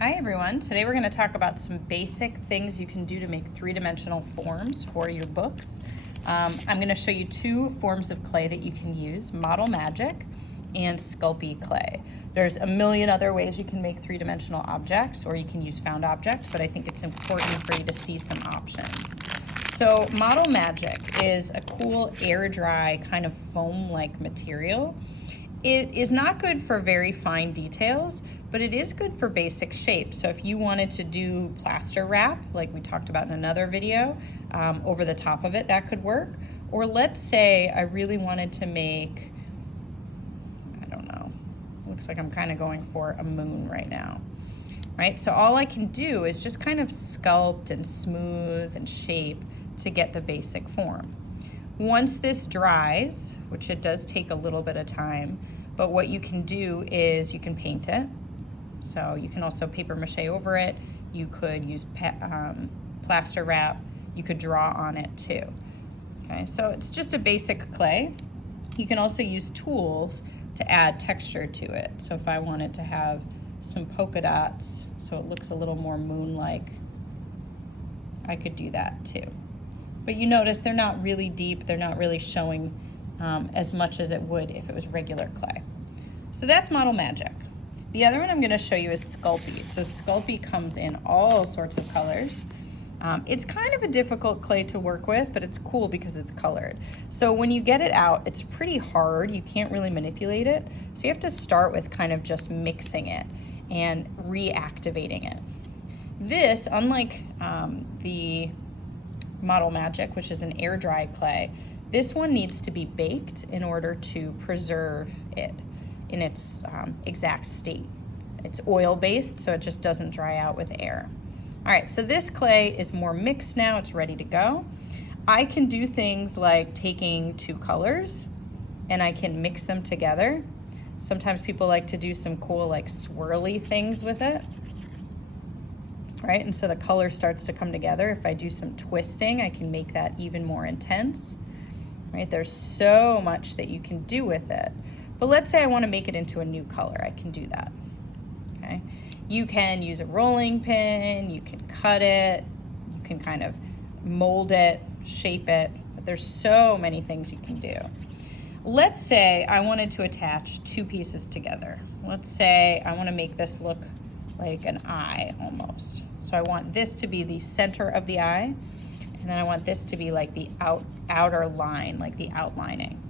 Hi everyone, today we're going to talk about some basic things you can do to make three-dimensional forms for your books. I'm going to show you two forms of clay that you can use, Model Magic and Sculpey clay. There's a million other ways you can make three-dimensional objects, or you can use found object, but I think it's important for you to see some options. So Model Magic is a cool air dry kind of foam-like material. It is not good for very fine details, but it is good for basic shapes. So if you wanted to do plaster wrap, like we talked about in another video, over the top of it, that could work. Or let's say I really wanted to make, I don't know, looks like I'm kind of going for a moon right now, right? So all I can do is just kind of sculpt and smooth and shape to get the basic form. Once this dries, which it does take a little bit of time, but what you can do is you can paint it. So you can also paper mache over it. You could use plaster wrap. You could draw on it too. Okay, so it's just a basic clay. You can also use tools to add texture to it. So if I wanted to have some polka dots so it looks a little more moon-like, I could do that too. But you notice they're not really deep. They're not really showing as much as it would if it was regular clay. So that's Model Magic. The other one I'm going to show you is Sculpey. So Sculpey comes in all sorts of colors. It's kind of a difficult clay to work with, but it's cool because it's colored. So when you get it out, it's pretty hard. You can't really manipulate it. So you have to start with kind of just mixing it and reactivating it. This, unlike the Model Magic, which is an air dry clay, this one needs to be baked in order to preserve it in its exact state. It's oil based, so it just doesn't dry out with air. All right, so this clay is more mixed now, it's ready to go. I can do things like taking two colors and I can mix them together. Sometimes people like to do some cool like swirly things with it. Right, and so the color starts to come together. If I do some twisting, I can make that even more intense. Right, there's so much that you can do with it. But let's say I want to make it into a new color, I can do that. Okay, you can use a rolling pin, you can cut it, you can kind of mold it, shape it, but there's so many things you can do. Let's say I wanted to attach two pieces together. Let's say I want to make this look like an eye almost. So I want this to be the center of the eye, and then I want this to be like the outer line, like the outlining.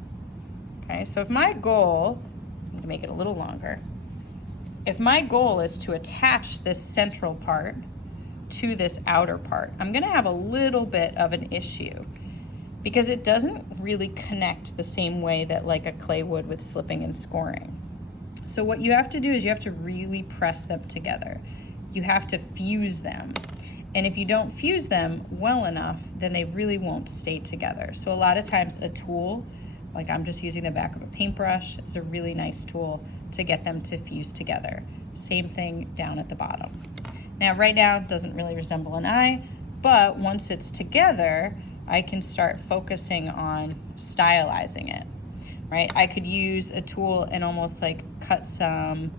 Okay, so if my goal, I'm going to make it a little longer, if my goal is to attach this central part to this outer part, I'm going to have a little bit of an issue because it doesn't really connect the same way that like a clay would with slipping and scoring. So what you have to do is you have to really press them together. You have to fuse them. And if you don't fuse them well enough, then they really won't stay together. So a lot of times a tool, like I'm just using the back of a paintbrush, is a really nice tool to get them to fuse together. Same thing down at the bottom. Now right now it doesn't really resemble an eye, but once it's together, I can start focusing on stylizing it. Right, I could use a tool and almost like cut some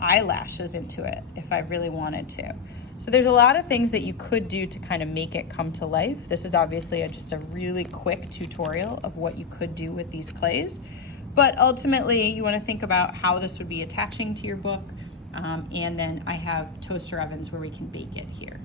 eyelashes into it if I really wanted to. So there's a lot of things that you could do to kind of make it come to life. This is obviously just a really quick tutorial of what you could do with these clays. But ultimately, you want to think about how this would be attaching to your book. And then I have toaster ovens where we can bake it here.